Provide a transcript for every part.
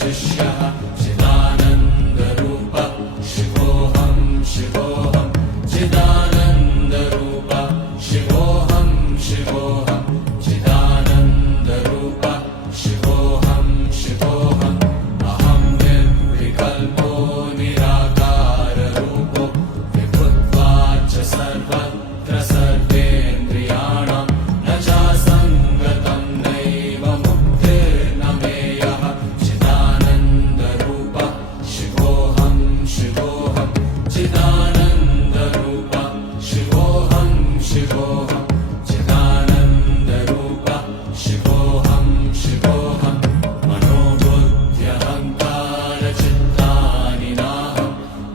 शिष्यः चिदानन्दरूप शिवोऽहं शिवोऽहं चिदानन्दरूप शिवोऽहं शिवोऽहं चिदानन्दरूप शिवोऽहं शिवोऽहम् अहं निर्विकल्पो निराकाररूपो विभुत्वाच्च सर्वत्र सर्वेन्द्रियाणां न चासङ्गतं नैव मुक्तिर्न मेयः चिदानन्दरूप शिवोऽहं शिवोऽहं चिदानन्दरूप शिवोऽहं शिवोऽहं चिदानन्दरूप शिवोऽहं शिवोऽहं मनोबुद्ध्यहङ्कारचित्तानि नाहं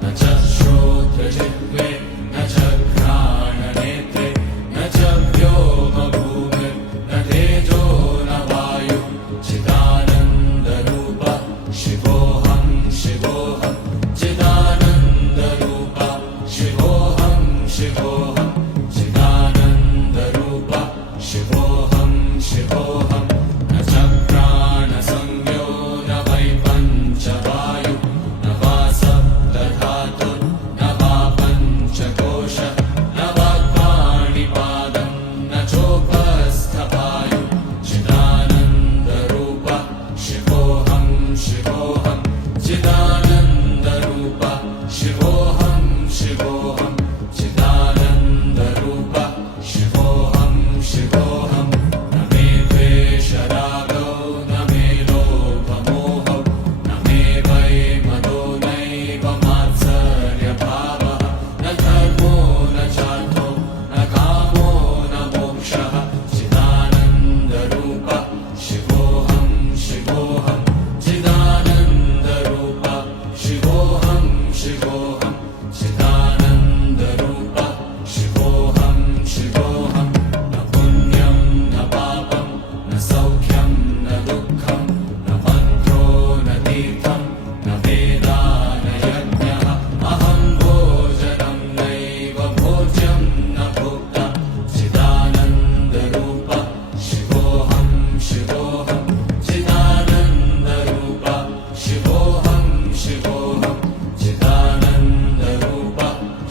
न च श्रोत्रजिह्वे न च घ्राणनेत्रे न च व्योमभूमिर्न तेजो न वायुः चिदानन्दरूप शिवोऽहं शिवोऽहं चिदानन्दरूप शिवोऽहं शिवोऽहं चिदानन्दरूप शिवोऽहं शिवोऽहं न च प्राणसंज्ञो न वै पञ्चवायुः न वा सप्तधातुर्न वा पञ्चकोशः न वा पाणिपादं न चोपस्थपायुः चिदानन्दरूप शिवोऽहं शिवोऽहं चिदानन्दरूप शिवोऽहं शिवोऽहं चिदानन्दरूप शिवोऽहं शिवोऽहं न मे द्वेषरागौ न मे लोभमोहौ न मे वै मदो नैव मात्सर्यभावः न धर्मो न चार्थो न कामो न मोक्षः चिदानन्दरूप शिवोऽहं शिवोऽहं चिदानन्दरूप शिवोऽहं शिवोऽहं चिदानन्दरूप शिवोऽहं शिवोऽहं न पुण्यं न पापं न सौख्यं न दुःखं न मन्त्रो न तीर्थं न वेदा न यज्ञः अहं भोजनं नैव भोज्यं न भोक्ता चिदानन्दरूप शिवोऽहं शिवोऽहं चिदानन्दरूप शिवोऽहं शिवोऽहं चिदानन्दरूप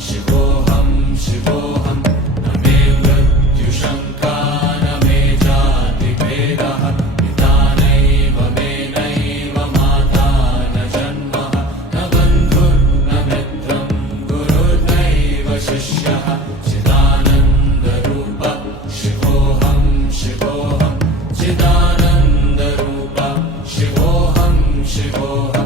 शिवोऽहं शिवोऽहं न मे मृत्युशङ्का न मे जातिभेदः पिता नैव मे नैव माता न जन्मः न बन्धुर्न मित्रं गुरुर्नैव शिष्यः चिदानन्दरूप शिवोऽहं शिवोऽहं चिदानन्दरूप शिवोऽहं शिवोऽहं